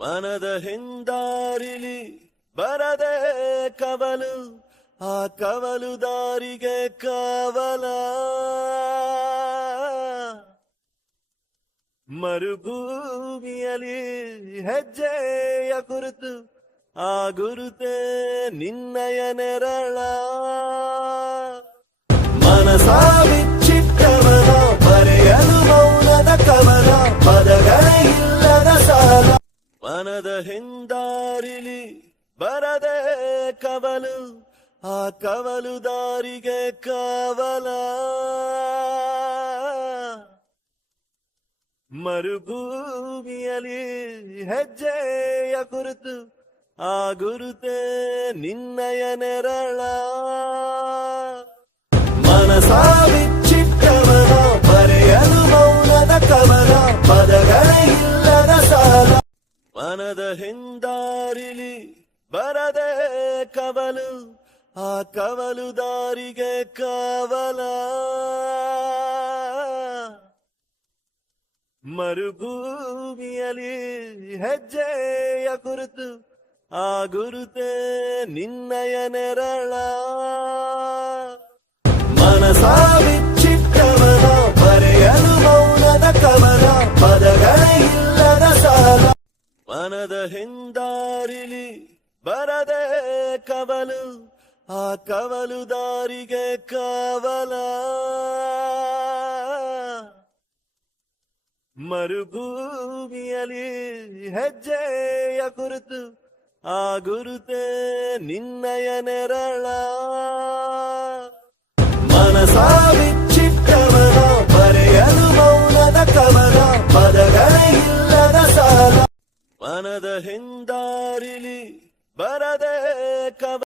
ಮನದ ಹಿಂದಾರಿಲಿ ಬರದೆ ಕವಲು, ಆ ಕವಲು ದಾರಿಗೆ ಕವಲ. ಮರುಭೂಮಿಯಲ್ಲಿ ಹೆಜ್ಜೆಯ ಗುರುತು, ಆ ಗುರುತೆ ನಿನ್ನಯ ನೆರಳ. ಮನಸ ಬಿಚ್ಚಿಟ್ಟವನ ಬರೆಯಲು ಮೌನದ ಕವನ, ಪದಗಳೇ ಇಲ್ಲದ ಸಾಲ. ಮನದ ಹಿಂದಾರಿಲಿ ಬರದೆ ಕವಲು, ಆ ಕವಲು ದಾರಿಗೆ ಕವಲ. ಮರುಭೂಮಿಯಲ್ಲಿ ಹೆಜ್ಜೆಯ ಗುರುತು, ಆ ಗುರುತೆ ನಿನ್ನಯ ನೆರಳ. ಮನಸ ಬಿಚ್ಚಿಟ್ಟವನ ಬರೆಯಲು ಮೌನದ ಕವನ, ಪದಗಳೇ ಇಲ್ಲದ ಸಾಲ. ಮನದ ಹಿಂದಾರಿಲಿ ಬರದೆ ಕವಲು, ಆ ಕವಲು ದಾರಿಗೆ ಕವಲ. ಮರುಭೂಮಿಯಲ್ಲಿ ಹೆಜ್ಜೆಯ ಗುರುತು, ಆ ಗುರುತೆ ನಿನ್ನಯ ನೆರಳ. ಮನಸ ಬಿಚ್ಚಿಟ್ಟವನ ಬರೆಯಲು ಮೌನದ ಕವನ, ಪದಗಳೇ ಇಲ್ಲದ ಸಾಲ. ಮನದ ಹಿಂದಾರಿಲಿ ಬರದೆ ಕವಲು, ಆ ಕವಲು ದಾರಿಗೆ ಕವಲ. ಮರುಭೂಮಿಯಲ್ಲಿ ಹೆಜ್ಜೆಯ ಗುರುತು, ಆ ಗುರುತೆ ನಿನ್ನಯ ನೆರಳ. ಮನಸ ಬಿಚ್ಚಿಟ್ಟವನ ಬರೆಯಲು ಮೌನದ ಕವನ, ಪದಗಳೇ ಇಲ್ಲದ ಸಾಲ. ಮನದ ಹಿಂದಾರಿಲಿ ಬರದೆ ಕವಲು.